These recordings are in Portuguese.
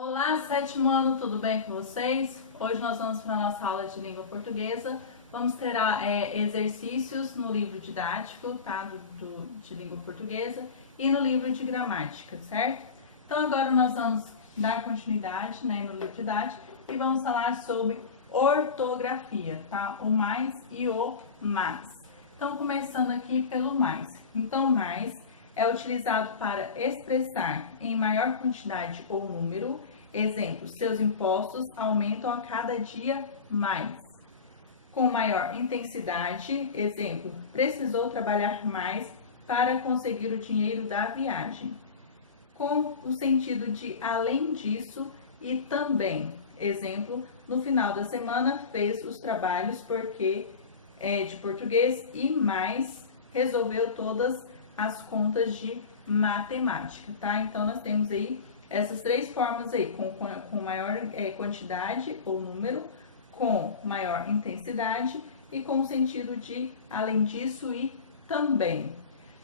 Olá, sétimo ano, tudo bem com vocês? Hoje nós vamos para a nossa aula de língua portuguesa. Vamos ter exercícios no livro didático, tá? De língua portuguesa e no livro de gramática, certo? Então agora nós vamos dar continuidade, né, no livro didático e vamos falar sobre ortografia, tá? O mais e o mas. Então começando aqui pelo mais. Então mais é utilizado para expressar em maior quantidade ou número. Exemplo, seus impostos aumentam a cada dia mais. Com maior intensidade, exemplo, precisou trabalhar mais para conseguir o dinheiro da viagem. Com o sentido de além disso e também, exemplo, no final da semana fez os trabalhos porque é de português e mais resolveu todas as contas de matemática, tá? Então nós temos aí essas três formas aí, com maior quantidade ou número, com maior intensidade e com o sentido de além disso e também.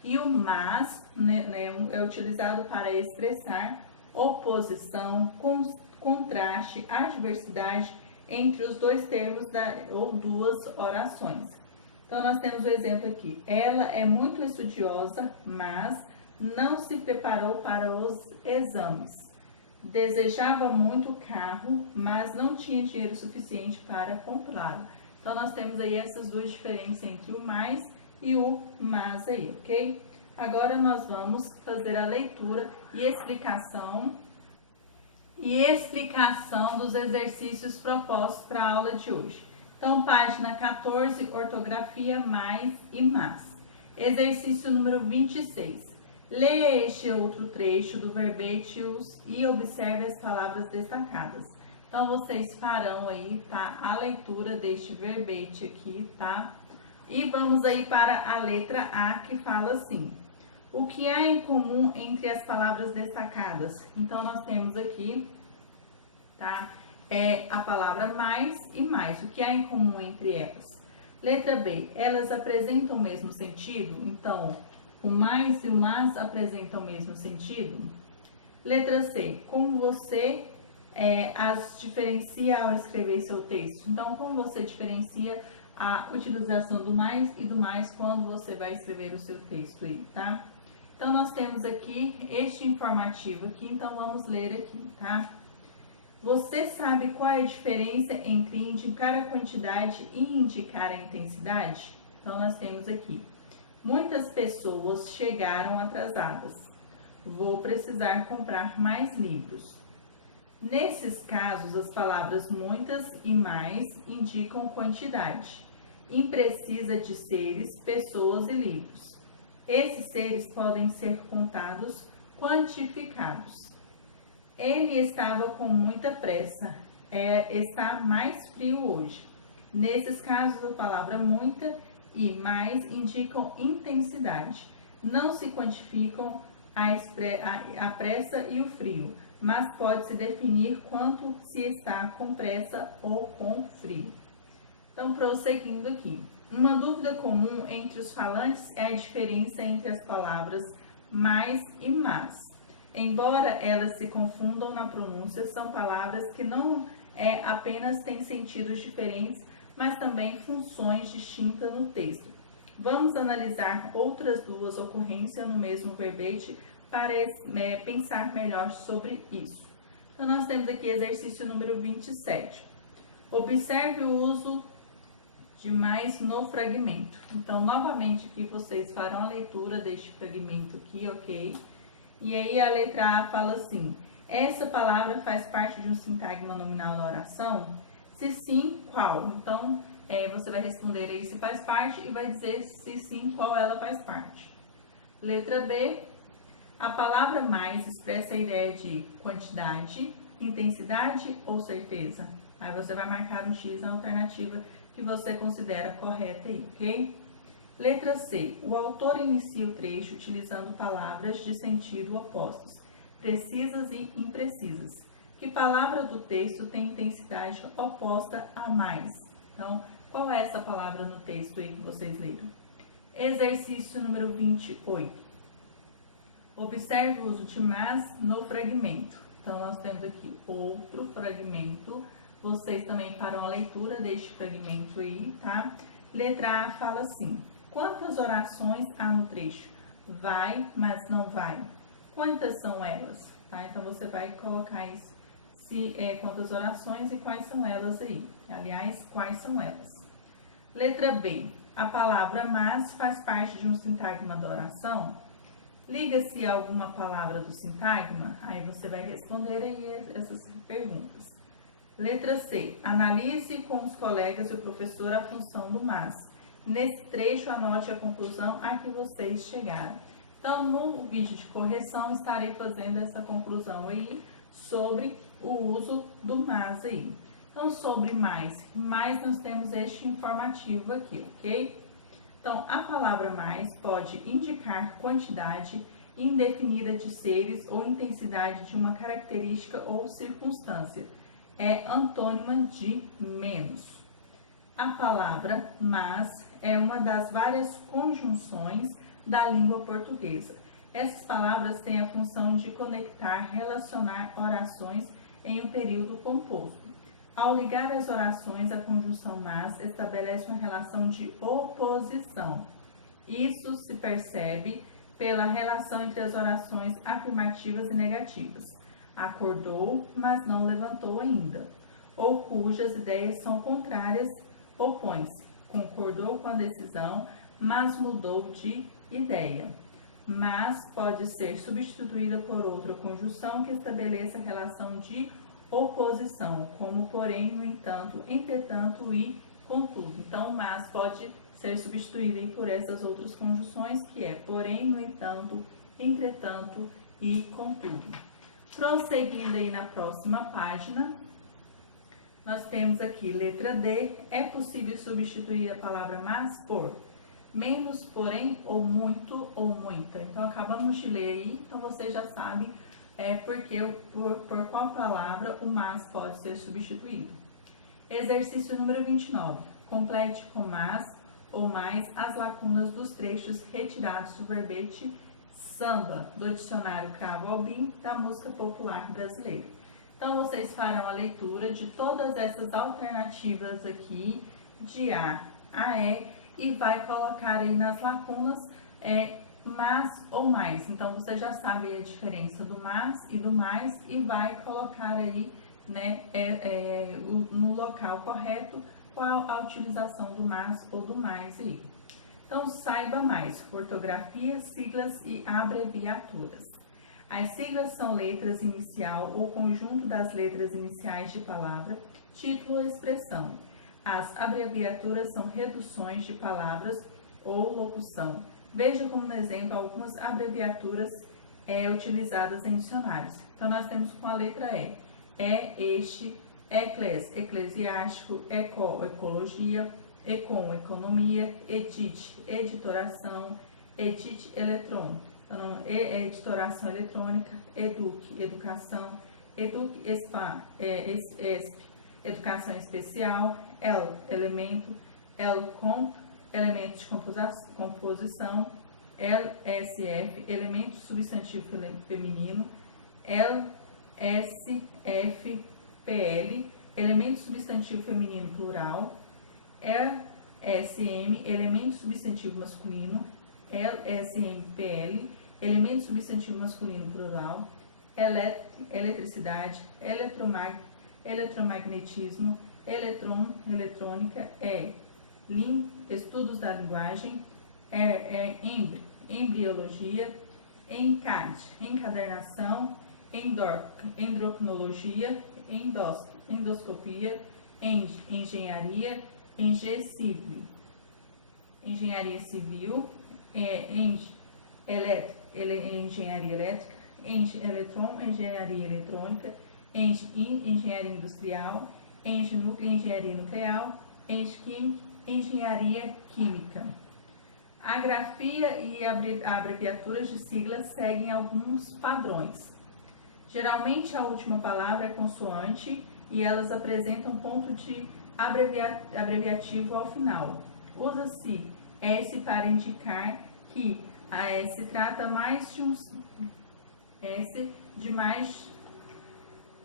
E o mas, né, é utilizado para expressar oposição, contraste, adversidade entre os dois termos ou duas orações. Então nós temos o exemplo aqui. Ela é muito estudiosa, mas não se preparou para os exames. Desejava muito o carro, mas não tinha dinheiro suficiente para comprá-lo. Então nós temos aí essas duas diferenças entre o mais e o mas aí, ok? Agora nós vamos fazer a leitura e explicação dos exercícios propostos para a aula de hoje. Então, página 14, ortografia mais e mas. Exercício número 26. Leia este outro trecho do verbete e observe as palavras destacadas. Então, vocês farão aí, tá, a leitura deste verbete aqui, tá? E vamos aí para a letra A, que fala assim: o que há em comum entre as palavras destacadas? Então, nós temos aqui, tá? A palavra mais e mais. O que há em comum entre elas? Letra B, elas apresentam o mesmo sentido? Então, o mais e o mas apresentam o mesmo sentido? Letra C, como você as diferencia ao escrever seu texto? Então, como você diferencia a utilização do mais e do mais quando você vai escrever o seu texto aí, tá? Então, nós temos aqui este informativo aqui, então vamos ler aqui, tá? Você sabe qual é a diferença entre indicar a quantidade e indicar a intensidade? Então, nós temos aqui. Muitas pessoas chegaram atrasadas. Vou precisar comprar mais livros. Nesses casos, as palavras muitas e mais indicam quantidade. Imprecisa de seres, pessoas e livros. Esses seres podem ser contados, quantificados. Ele estava com muita pressa. Está mais frio hoje. Nesses casos, a palavra muita e mais indicam intensidade. Não se quantificam a pressa e o frio, mas pode-se definir quanto se está com pressa ou com frio. Então, prosseguindo aqui. Uma dúvida comum entre os falantes é a diferença entre as palavras mais e mas. Embora elas se confundam na pronúncia, são palavras que não apenas têm sentidos diferentes, mas também funções distintas no texto. Vamos analisar outras duas ocorrências no mesmo verbete para pensar melhor sobre isso. Então, nós temos aqui exercício número 27. Observe o uso de mais no fragmento. Então, novamente aqui vocês farão a leitura deste fragmento aqui, ok? E aí a letra A fala assim: essa palavra faz parte de um sintagma nominal da oração? Se sim, qual? Então, você vai responder aí se faz parte e vai dizer se sim, qual ela faz parte. Letra B, a palavra mais expressa a ideia de quantidade, intensidade ou certeza. Aí você vai marcar um X na alternativa que você considera correta aí, ok? Letra C. O autor inicia o trecho utilizando palavras de sentido opostos, precisas e imprecisas. Que palavra do texto tem intensidade oposta a mais? Então, qual é essa palavra no texto aí que vocês leram? Exercício número 28. Observe o uso de mas no fragmento. Então, nós temos aqui outro fragmento. Vocês também farão a leitura deste fragmento aí, tá? Letra A fala assim: quantas orações há no trecho? Vai, mas não vai. Quantas são elas? Tá? Então, você vai colocar isso, quantas orações e quais são elas aí. Aliás, quais são elas? Letra B. A palavra mas faz parte de um sintagma da oração? Liga-se a alguma palavra do sintagma? Aí você vai responder aí essas perguntas. Letra C. Analise com os colegas e o professor a função do mas. Nesse trecho, anote a conclusão a que vocês chegaram. Então, no vídeo de correção, estarei fazendo essa conclusão aí sobre o uso do mas aí. Então, sobre mais, nós temos este informativo aqui, ok? Então, a palavra mais pode indicar quantidade indefinida de seres ou intensidade de uma característica ou circunstância. É antônima de menos. A palavra mas é uma das várias conjunções da língua portuguesa. Essas palavras têm a função de conectar, relacionar orações em um período composto. Ao ligar as orações, a conjunção mas estabelece uma relação de oposição. Isso se percebe pela relação entre as orações afirmativas e negativas. Acordou, mas não levantou ainda. Ou cujas ideias são contrárias, opõe-se. Concordou com a decisão, mas mudou de ideia. Mas pode ser substituída por outra conjunção que estabeleça relação de oposição, como porém, no entanto, entretanto e contudo. Então, mas pode ser substituída por essas outras conjunções, que é porém, no entanto, entretanto e contudo. Prosseguindo aí na próxima página, nós temos aqui letra D. É possível substituir a palavra mas por menos, porém, ou muito, ou muita. Então, acabamos de ler aí, então vocês já sabem por qual palavra o mas pode ser substituído. Exercício número 29. Complete com mas ou mais as lacunas dos trechos retirados do verbete samba do dicionário Cravo Albim da música popular brasileira. Então, vocês farão a leitura de todas essas alternativas aqui, de A a E, e vai colocar aí nas lacunas mas ou mais. Então, você já sabe a diferença do mas e do mais e vai colocar aí, né, no local correto qual a utilização do mas ou do mais aí. Então, saiba mais: ortografia, siglas e abreviaturas. As siglas são letras inicial ou conjunto das letras iniciais de palavra, título ou expressão. As abreviaturas são reduções de palavras ou locução. Veja como no exemplo algumas abreviaturas utilizadas em dicionários. Então, nós temos com a letra E: este, eclés, eclesiástico, ecologia, econ, economia, edit, editoração, edit eletrônico, então, editoração eletrônica, educ, educação, educ, esp, educação especial, elemento, comp, elemento de composição, LSF, elemento substantivo feminino, LSFPL, elemento substantivo feminino plural, LSM, elemento substantivo masculino, LSMPL, elemento substantivo masculino plural, eletricidade, eletromagnetismo, eletrônica, estudos da linguagem, embriologia, encadernação, endocrinologia, endoscopia, engenharia, engenharia civil, engenharia elétrica, engenharia eletrônica, engenharia industrial, engenharia nuclear, engenharia química. A grafia e abreviaturas de siglas seguem alguns padrões. Geralmente, a última palavra é consoante e elas apresentam ponto de abreviativo ao final. Usa-se S para indicar que se trata mais de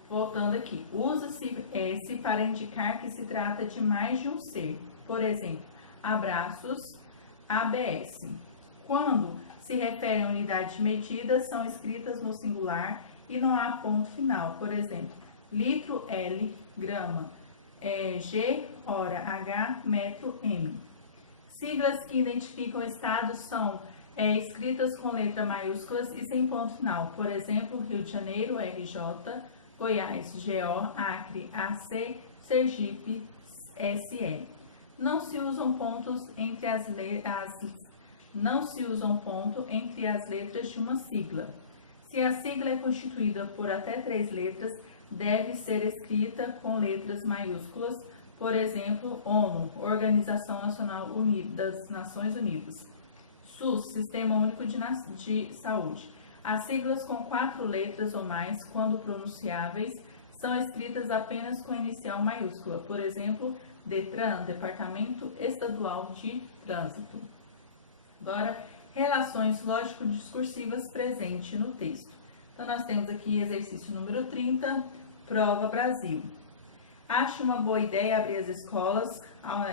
Voltando aqui, usa-se esse para indicar que se trata de mais de um ser. Por exemplo, abraços, ABS. Quando se refere a unidade de medida, são escritas no singular e não há ponto final. Por exemplo, litro L, grama, G, hora, H, metro, M. Siglas que identificam estados são escritas com letra maiúsculas e sem ponto final. Por exemplo, Rio de Janeiro, RJ, Goiás, GO, Acre, AC, Sergipe, SE. Não se usam pontos entre as letras de uma sigla. Se a sigla é constituída por até 3 letras, deve ser escrita com letras maiúsculas. Por exemplo, ONU, Organização Nacional das Nações Unidas. SUS, Sistema Único de Saúde. As siglas com 4 letras ou mais, quando pronunciáveis, são escritas apenas com inicial maiúscula. Por exemplo, DETRAN, Departamento Estadual de Trânsito. Agora, relações lógico-discursivas presente no texto. Então, nós temos aqui exercício número 30, Prova Brasil. Acho uma boa ideia abrir as escolas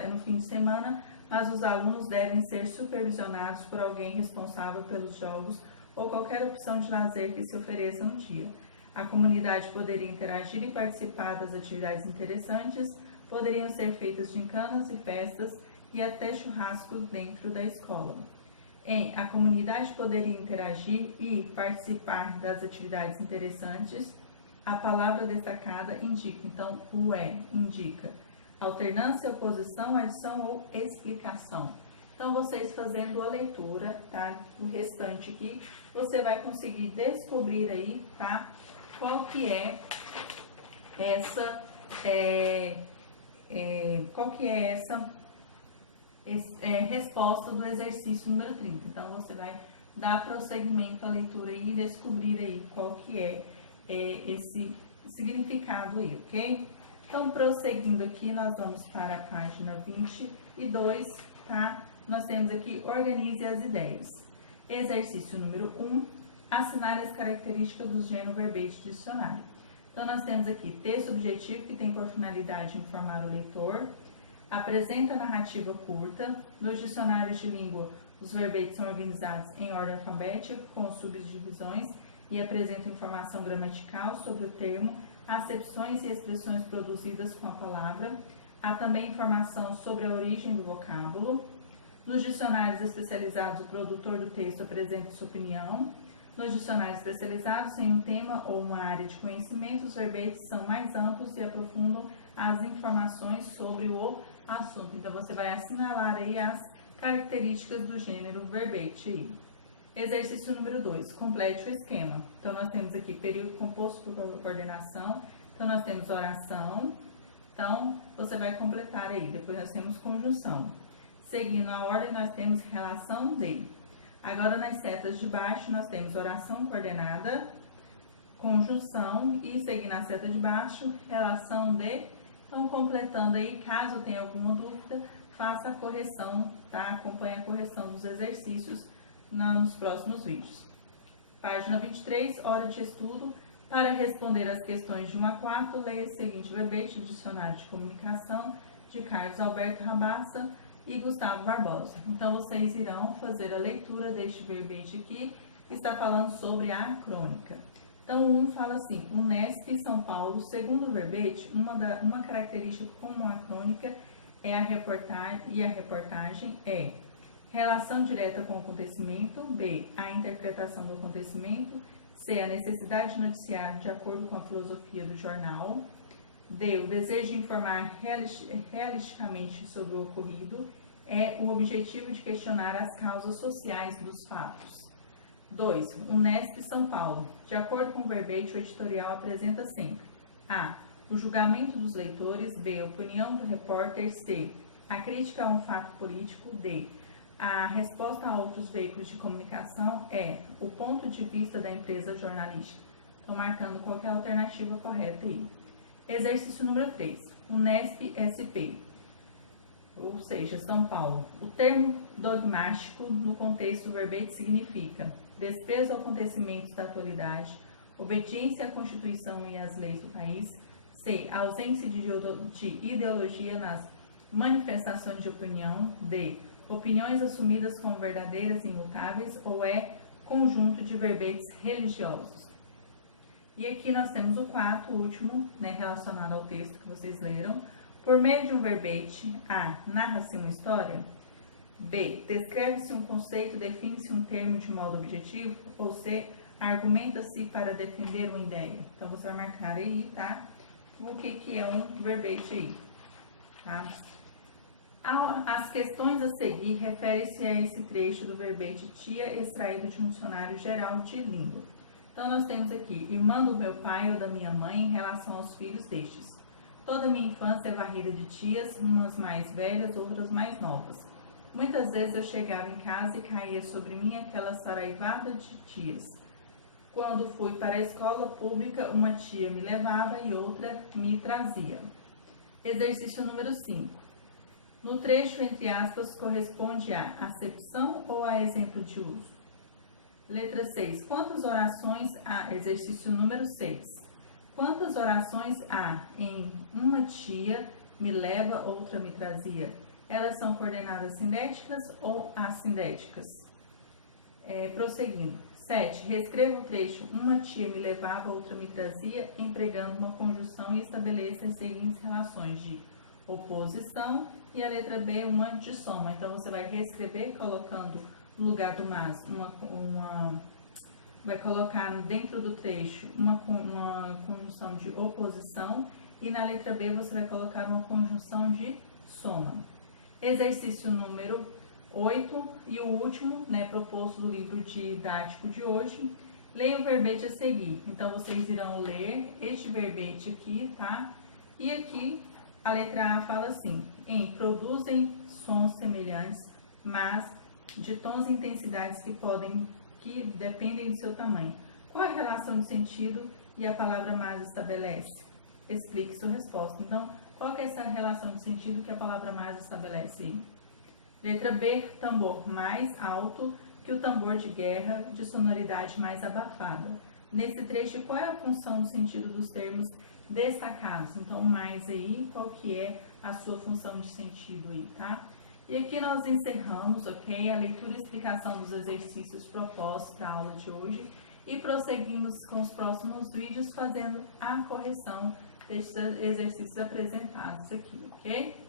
no fim de semana, mas os alunos devem ser supervisionados por alguém responsável pelos jogos ou qualquer opção de lazer que se ofereça no dia. A comunidade poderia interagir e participar das atividades interessantes, poderiam ser feitas gincanas e festas e até churrascos dentro da escola. A comunidade poderia interagir e participar das atividades interessantes, a palavra destacada indica, então o indica alternância, oposição, adição ou explicação. Então, vocês fazendo a leitura, tá? O restante aqui, você vai conseguir descobrir aí, tá? Qual que é essa, resposta do exercício número 30. Então, você vai dar prosseguimento à leitura e descobrir aí qual que é esse significado aí, ok? Então, prosseguindo aqui, nós vamos para a página 22, tá? Nós temos aqui, organize as ideias. Exercício número 1, assinar as características do gênero verbete de dicionário. Então, nós temos aqui texto objetivo, que tem por finalidade informar o leitor, apresenta narrativa curta. Nos dicionários de língua, os verbetes são organizados em ordem alfabética, com subdivisões, e apresentam informação gramatical sobre o termo, acepções e expressões produzidas com a palavra. Há também informação sobre a origem do vocábulo. Nos dicionários especializados, o produtor do texto apresenta sua opinião. Nos dicionários especializados em um tema ou uma área de conhecimento, os verbetes são mais amplos e aprofundam as informações sobre o assunto. Então, você vai assinalar aí as características do gênero verbete aí. Exercício número 2, complete o esquema. Então, nós temos aqui período composto por coordenação. Então, nós temos oração. Então, você vai completar aí. Depois, nós temos conjunção. Seguindo a ordem, nós temos relação de. Agora, nas setas de baixo, nós temos oração coordenada, conjunção e, seguindo a seta de baixo, relação de. Então, completando aí, caso tenha alguma dúvida, faça a correção, tá? Acompanhe a correção dos exercícios nos próximos vídeos. Página 23, hora de estudo. Para responder as questões de 1 a 4, leia o seguinte verbete, Dicionário de Comunicação, de Carlos Alberto Rabassa e Gustavo Barbosa. Então, vocês irão fazer a leitura deste verbete aqui, que está falando sobre a crônica. Então, um fala assim, Unesp São Paulo, segundo o verbete, uma característica como a crônica é a reportagem é relação direta com o acontecimento, B, a interpretação do acontecimento, C, a necessidade de noticiar de acordo com a filosofia do jornal, D, o desejo de informar realisticamente sobre o ocorrido, é o objetivo de questionar as causas sociais dos fatos. 2. Unesp São Paulo. De acordo com o verbete, o editorial apresenta sempre A, o julgamento dos leitores, B, a opinião do repórter, C, a crítica a um fato político, D, a resposta a outros veículos de comunicação, é o ponto de vista da empresa jornalística. Estou marcando qual é a alternativa correta aí. Exercício número 3. Unesp SP, ou seja, São Paulo. O termo dogmático no contexto do verbete significa desprezo a acontecimentos da atualidade obediência à Constituição e às leis do país. C. Ausência de ideologia nas manifestações de opinião. D. Opiniões assumidas como verdadeiras e imutáveis. Ou E. Conjunto de verbetes religiosos. E aqui nós temos o quarto, o último, relacionado ao texto que vocês leram. Por meio de um verbete, A. Narra-se uma história. B. Descreve-se um conceito, define-se um termo de modo objetivo. Ou C. Argumenta-se para defender uma ideia. Então, você vai marcar aí, tá? O que é um verbete aí, tá? As questões a seguir referem-se a esse trecho do verbete tia, extraído de um dicionário geral de língua. Então, nós temos aqui, irmã do meu pai ou da minha mãe em relação aos filhos destes. Toda minha infância é varrida de tias, umas mais velhas, outras mais novas. Muitas vezes eu chegava em casa e caía sobre mim aquela saraivada de tias. Quando fui para a escola pública, uma tia me levava e outra me trazia. Exercício número 5. No trecho, entre aspas, corresponde a acepção ou a exemplo de uso? Letra 6. Quantas orações há? Exercício número 6. Quantas orações há em uma tia me leva, outra me trazia? Elas são coordenadas sindéticas ou assindéticas? Prosseguindo. 7. Reescreva o trecho. Uma tia me levava, outra me trazia, empregando uma conjunção e estabeleça as seguintes relações de oposição e a letra B, uma de soma. Então, você vai reescrever colocando no lugar do mas vai colocar dentro do trecho uma conjunção de oposição e na letra B você vai colocar uma conjunção de soma. Exercício número 8 e o último, proposto do livro didático de hoje. Leia o verbete a seguir. Então, vocês irão ler este verbete aqui, tá? E aqui, a letra A fala assim, produzem sons semelhantes, mas de tons e intensidades que dependem do seu tamanho. Qual a relação de sentido e a palavra mas estabelece? Explique sua resposta. Então, qual que é essa relação de sentido que a palavra mas estabelece aí? Letra B, tambor mais alto que o tambor de guerra, de sonoridade mais abafada. Nesse trecho, qual é a função do sentido dos termos destacados? Então, mais aí, qual que é a sua função de sentido aí, tá? E aqui nós encerramos, ok? A leitura e explicação dos exercícios propostos para a aula de hoje e prosseguimos com os próximos vídeos fazendo a correção desses exercícios apresentados aqui, ok?